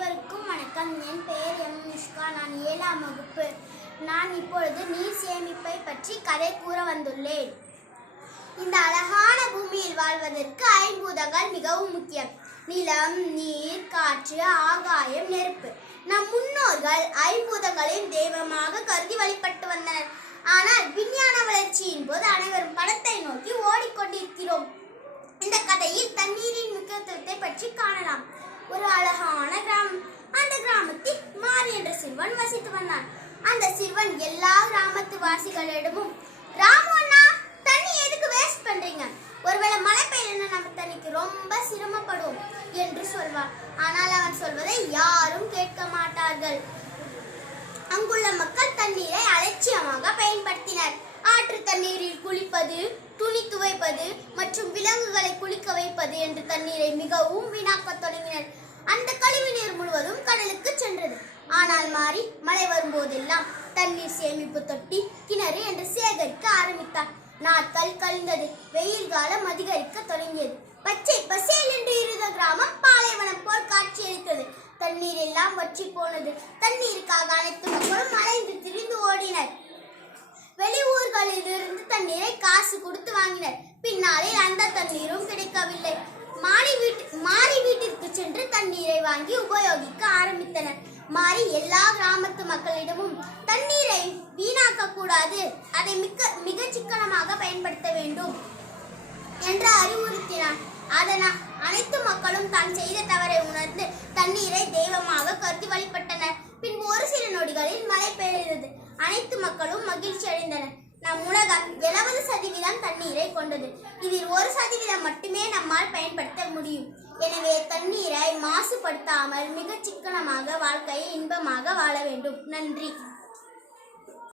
அனைவருக்கும் வணக்கம். என் பெயர் எம் நிஷ்கா. நான் 7ஆம் வகுப்பு. நான் இப்பொழுது நீர் சேமிப்பை பற்றி கதை கூற வந்துள்ளேன். இந்த அழகான பூமியில் வாழ்வதற்கு ஐம்பூதங்கள் மிகவும் முக்கியம். நிலம், நீர், காற்று, ஆகாயம், நெருப்பு. நம் முன்னோர்கள் ஐம்பூதங்களையும் தெய்வமாக கருதி வழிபட்டு வந்தனர். ஆனால் விஞ்ஞான வளர்ச்சியின் போது அனைவரும் பணத்தை நோக்கி ஓடிக்கொண்டிருக்கிறோம். இந்த கதையில் தண்ணீரின் முக்கியத்துவத்தை பற்றி காணலாம். ஒரு அழகான கிராமம். அந்த கிராமத்தில் மாரி என்ற சிறுவன் வசித்து வந்தான். அந்த சிறுவன் எல்லா கிராமத்து வாசிகளிடமும், ராமு அண்ணா, தண்ணி எதுக்கு வேஸ்ட் பண்றீங்க? ஒருவேளை மழை பெய்யலன்னா நம்ம தண்ணிக்கு ரொம்ப சிரமப்படுவோம் என்று சொல்வான். ஆனால் அவன் சொல்வதை யாரும் கேட்க மாட்டார்கள். அங்குள்ள மக்கள் தண்ணீரை அலட்சியமாக பயன்படுத்தினர். ஆற்று தண்ணீரில் குளிப்பது, துணி துவைப்பது மற்றும் விலங்குகளை குளிக்க வைப்பது என்று தண்ணீரை மிகவும் வீணாக்கத் தொடங்கினர். அந்த கழிவு நீர் முழுவதும் கடலுக்கு சென்றது. ஆனால் மாறி மழை வரும்போதெல்லாம் தண்ணீர் சேமிப்பு தொட்டி, கிணறு என்று சேகரிக்க ஆரம்பித்தார். நாட்கள் கழிந்தது. வெயில் காலம் அதிகரிக்க தொடங்கியது. பச்சை பசேல் என்று இருந்த கிராமம் பாலைவனம் போல் காட்சியளித்தது. தண்ணீர் எல்லாம் வற்றி போனது. தண்ணீருக்காக அனைத்து மக்களும் அலைந்து திரிந்து ஓடினர். வெளியூர்களில் இருந்து தண்ணீரை காசு கொடுத்து வாங்கினர். பின்னாலே அந்த தண்ணீரும் கிடைக்கவில்லை. மாரி வீட்டிற்கு சென்று தண்ணீரை வாங்கி உபயோகிக்க ஆரம்பித்தனர். மாரி எல்லா கிராமத்து மக்களிடமும் தண்ணீரை வீணாக்க கூடாது, அதை மிக சிக்கனமாக பயன்படுத்த வேண்டும் என்று அறிவுறுத்தினார். அதனால் அனைத்து மக்களும் தான் செய்த தவறை உணர்ந்து தண்ணீரை தெய்வமாக கருதி வழிபட்டனர். பின்பு ஒரு சில நொடிகளில் மழை பெய்தது. அனைத்து மக்களும் மகிழ்ச்சி அடைந்தனர். நம் உலகம் 70% தண்ணீரை கொண்டது. இதில் 1% மட்டுமே நம்மால் பயன்படுத்த முடியும். எனவே தண்ணீரை மாசுபடுத்தாமல் மிக சிக்கனமாக வாழ்க்கையை இன்பமாக வாழ வேண்டும். நன்றி.